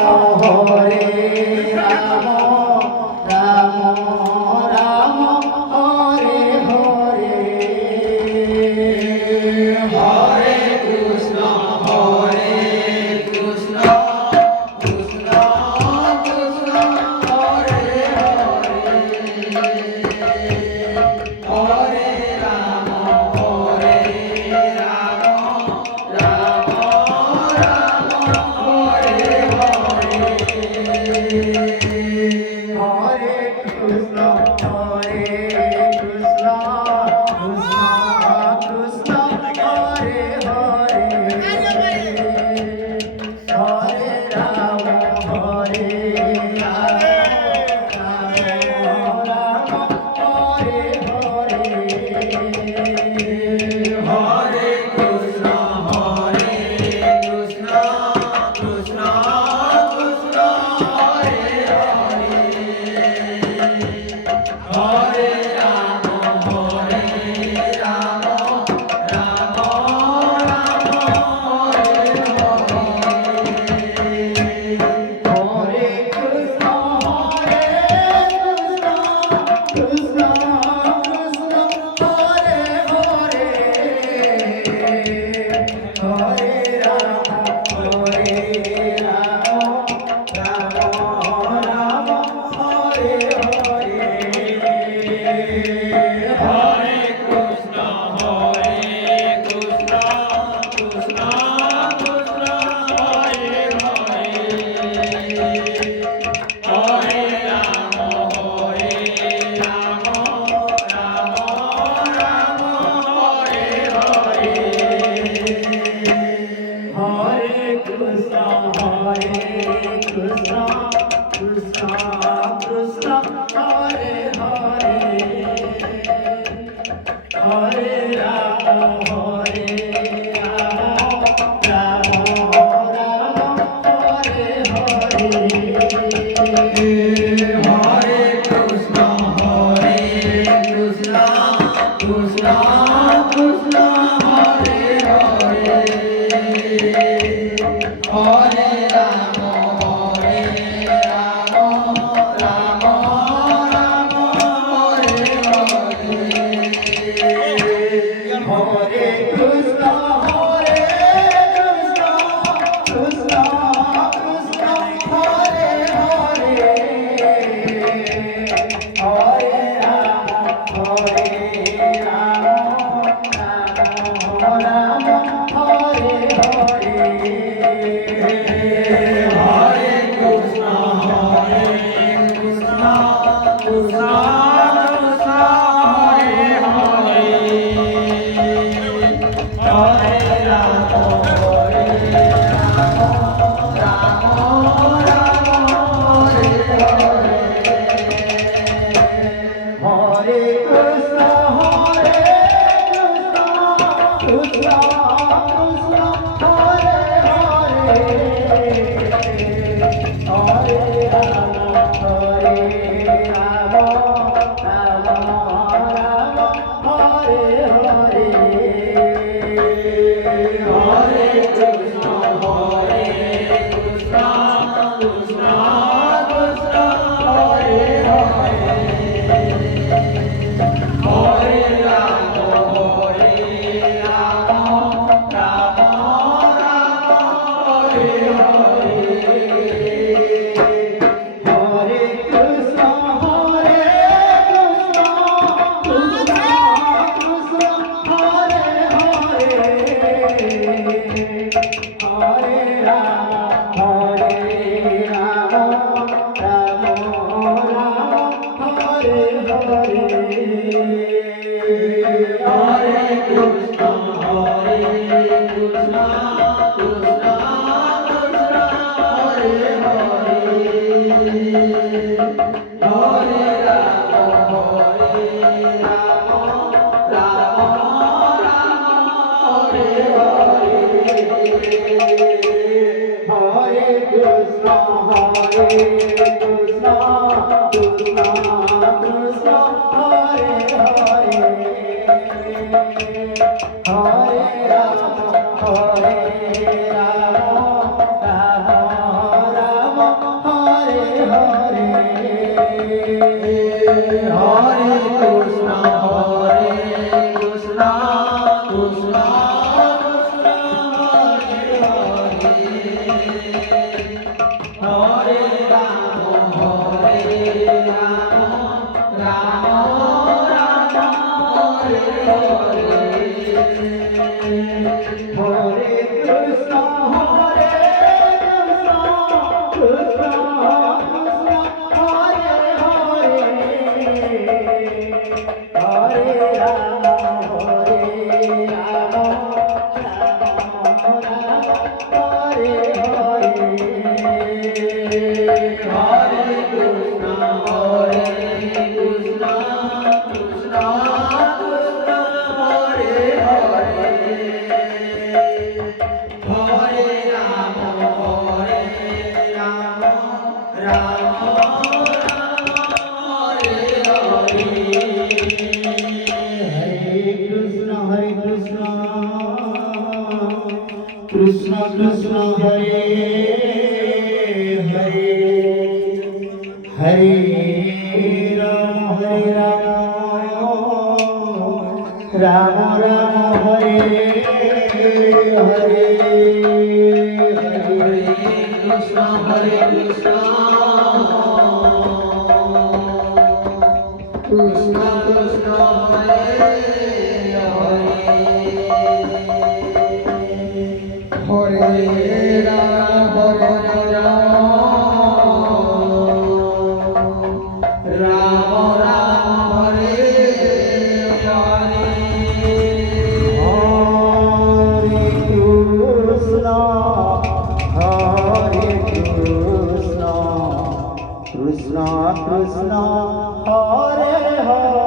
Hare Ram Ram Ram Hare Hare Hare Krishna Krishna Krishna Krishna Hare Hare Hare Ram Ram Ram Hare Hare Krishna Krishna Krishna Hare Hare Hare Ram Ram Ram Hare Hare Hare Krishna Krishna Krishna Krishna Hare Hare Ram Ram Ram Hare Hare Krishna Krishna Krishna Hare Hare Hare Ram Ram Ram Hare Hare Hare Krishna Krishna Krishna Krishna Hare Hare Hare Ram Ram Ram Hare Hare Hare Krishna Krishna Krishna Krishna Hare Hare Hare Ram Ram Ram Hare Hare Hare Krishna Krishna Krishna Krishna Hare Hare Hare Ram Ram Ram Hare Hare Hare Krishna Krishna Krishna Hare Hare Hare Ram Ram Hare Hare Hare Krishna Krishna Krishna Krishna Hare Hare Hare Ram Ram Ram Hare Hare Hare Krishna Krishna Krishna Hare Hare Hare Ram Ram Ram Hare Hare Hare Krishna Krishna Krishna Krishna Hare Hare Hare Ram Ram Ram Hare Hare Hare Krishna Krishna Krishna Hare Hare Hare Ram Ram Ram Hare Hare Hare Krishna Krishna Krishna Krishna Hare Hare Hare Ram Ram Ram Hare Hare Hare Krishna Krishna Krishna Krishna Hare Hare Hare Ram Ram Ram Krishna Krishna Hare Hare Hare Rama Rama Rama Hare Hare Hare Krishna Krishna Krishna Hare Hare Rama Rama Rama Hare Hare Hare Krishna Krishna Krishna Hare Hare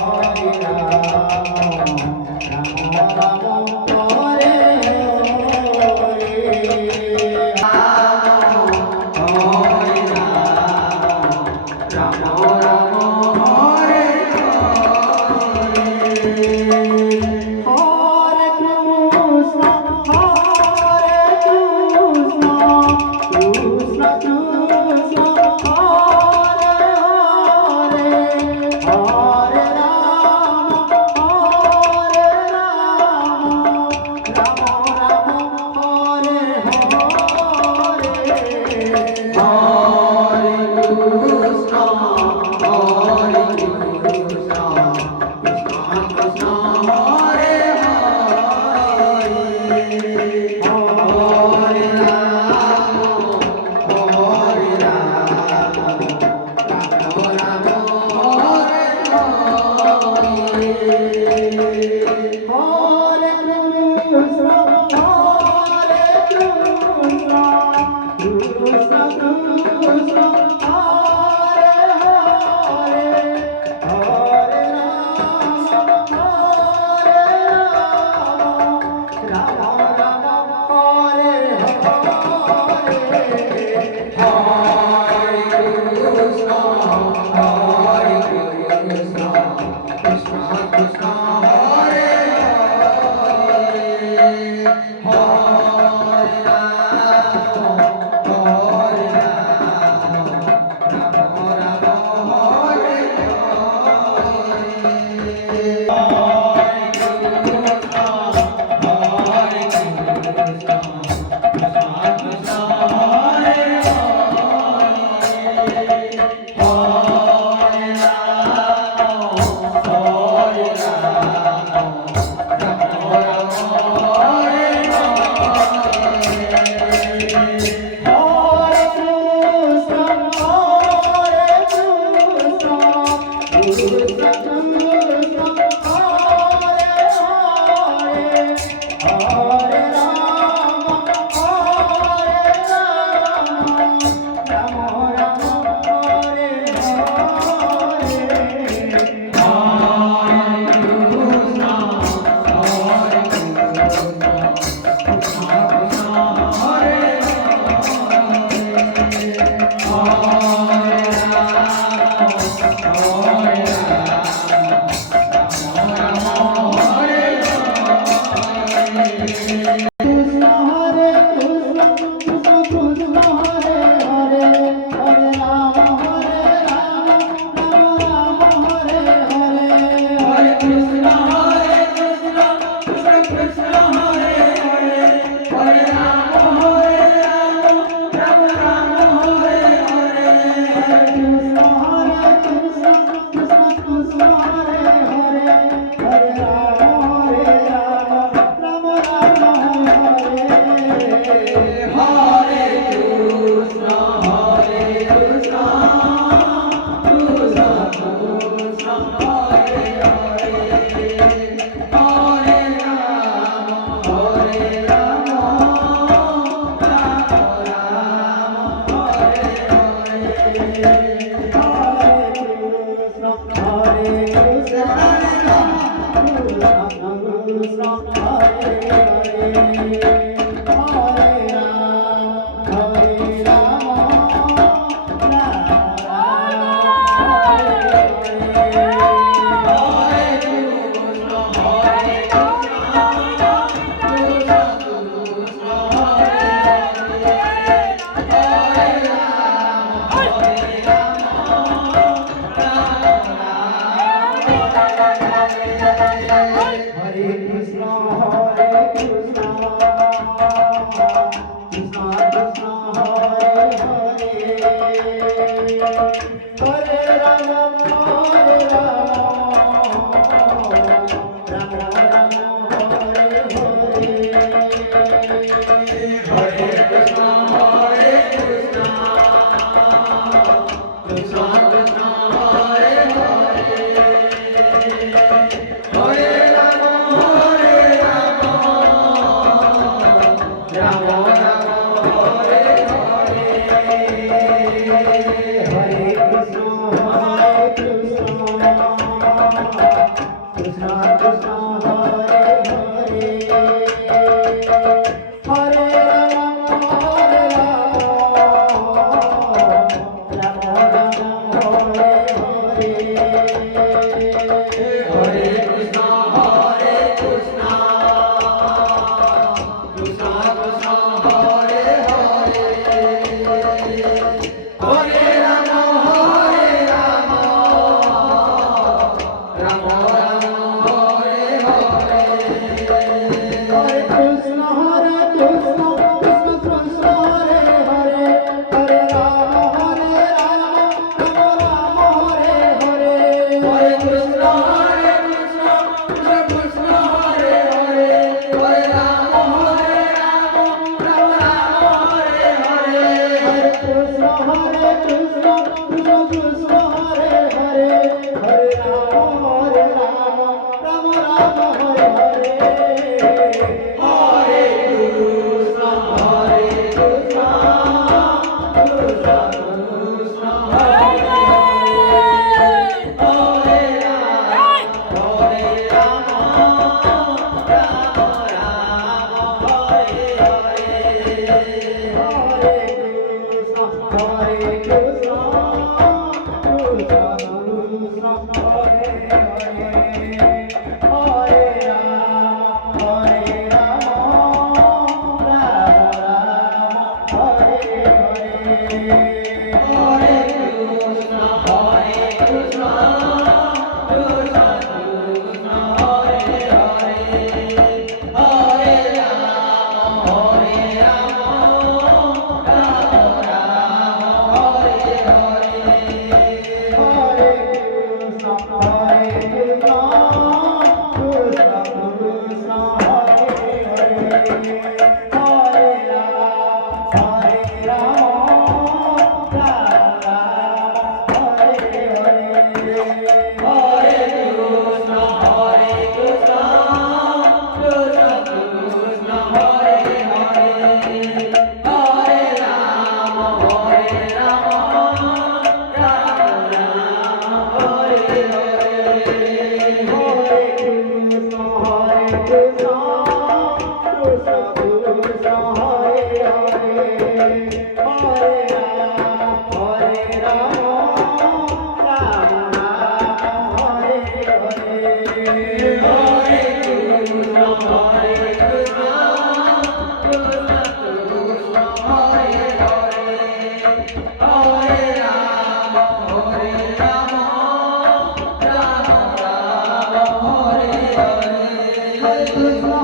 Hare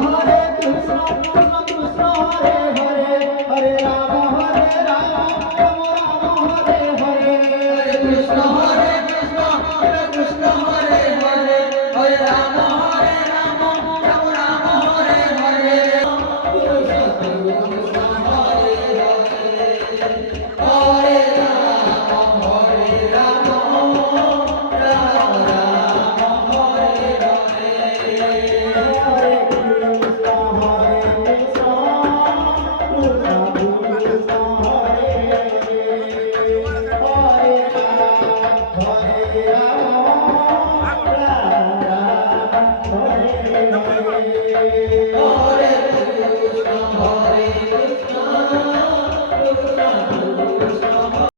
Hare Krishna, Krishna